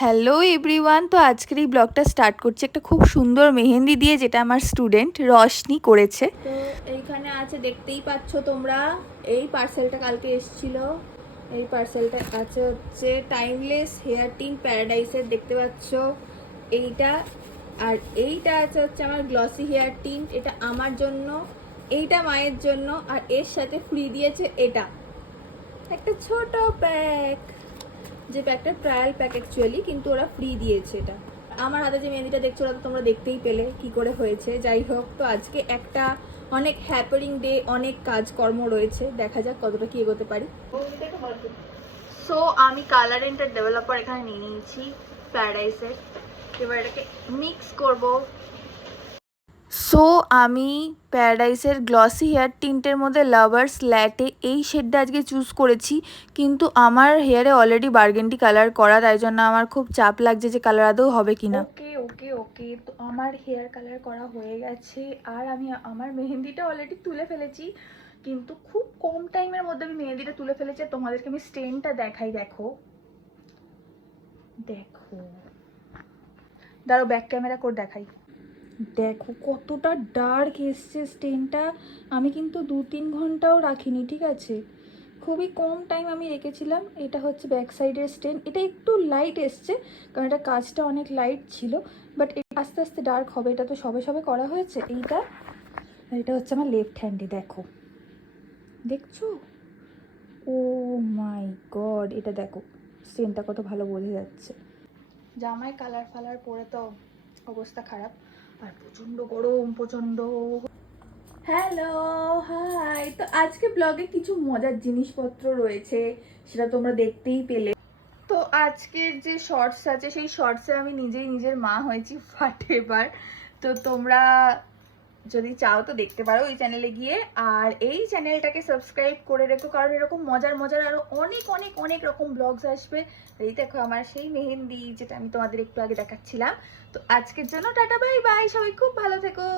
Hello everyone, তো আজকের এই ব্লগটা স্টার্ট করছি একটা খুব সুন্দর মেহেন্দি দিয়ে, যেটা আমার স্টুডেন্ট রশনি করেছে। তো এইখানে আছে, দেখতেই পাচ্ছ তোমরা। এই পার্সেলটা কালকে এসেছিল। এই পার্সেলটা আছে হচ্ছে টাইমলেস হেয়ার টিন্ট প্যারাডাইসের, দেখতে পাচ্ছ এইটা। আর এইটা আছে হচ্ছে আমার গ্লসি হেয়ার টিন্ট, এটা আমার জন্য, এইটা মায়ের জন্য। আর এর সাথে ফ্রি দিয়েছে এটা একটা ছোট প্যাক, যে প্যাকটা ট্রায়াল প্যাক অ্যাকচুয়ালি, কিন্তু ওরা ফ্রি দিয়েছে এটা। আমার হাতে যে মেহেন্দিটা দেখছো ওটা তো তোমরা দেখতেই পেলে কি করে হয়েছে। যাই হোক, তো আজকে একটা অনেক হ্যাপেনিং ডে, অনেক কাজকর্ম রয়েছে, দেখা যাক কতটা কি এগোতে পারি। সো আমি কালারেন্টের ডেভেলপার এখানে নিয়ে নিয়েছি প্যারাডাইসের। এবার এটাকে মিক্স করব। সো আমি প্যারাডাইসের গ্লসি হেয়ার টিন্টের মধ্যে লাভার্স ল্যাটে এই শেডটা আজকে চুজ করেছি, কিন্তু আমার হেয়ারে অলরেডি বার্গেন্ডি কালার করা, তাই জন্য আমার খুব চাপ লাগছে যে কালার আদৌ হবে কিনা। ওকে ওকে ওকে, তো আমার হেয়ার কালার করা হয়ে গেছে, আর আমি আমার মেহেন্দিটা অলরেডি তুলে ফেলেছি, কিন্তু খুব কম টাইমের মধ্যে আমি মেহেন্দিটা তুলে ফেলেছি। তোমাদেরকে আমি স্টেনটা দেখাই, দেখো দেখো, দাঁড়াও ব্যাক ক্যামেরা করে দেখাই। দেখো কতটা ডার্ক এসছে স্টেনটা। আমি কিন্তু 2-3 ঘন্টাও রাখিনি, ঠিক আছে, খুবই কম টাইম আমি রেখেছিলাম। এটা হচ্ছে ব্যাক সাইডের স্টেন, এটা একটু লাইট এসছে কারণ এটা কাজটা অনেক লাইট ছিল, বাট আস্তে আস্তে ডার্ক হবে, এটা তো সবে সবে করা হয়েছে এইটা। আর এটা হচ্ছে আমার লেফট হ্যান্ডে, দেখো দেখছো, ও মাই গড, এটা দেখো স্টেনটা কত ভালো বোঝা যাচ্ছে। জামায় কালার ফালার পরে তো অবস্থা খারাপ, আর প্রচণ্ড গরম, প্রচণ্ড। হ্যালো, হাই, তো আজকে ব্লগে কিছু মজার জিনিসপত্র রয়েছে, সেটা তোমরা দেখতেই পেলে। তো আজকের যে শর্টস আছে সেই শর্টসে আমি নিজেই নিজের মা হয়েছি ফাটেবার। তো তোমরা যদি চাও তো দেখতে পারো এই চ্যানেলে গিয়ে, আর এই চ্যানেলটাকে সাবস্ক্রাইব করে রেখো, কারণ এরকম মজার মজার আরো অনেক অনেক অনেক রকম ব্লগস আসবে। এই দেখো আমার সেই মেহেন্দি, যেটা আমি তোমাদের একটু আগে দেখাচ্ছিলাম। তো আজকের জন্য টাটা, বাই বাই, সবাই খুব ভালো থেকো।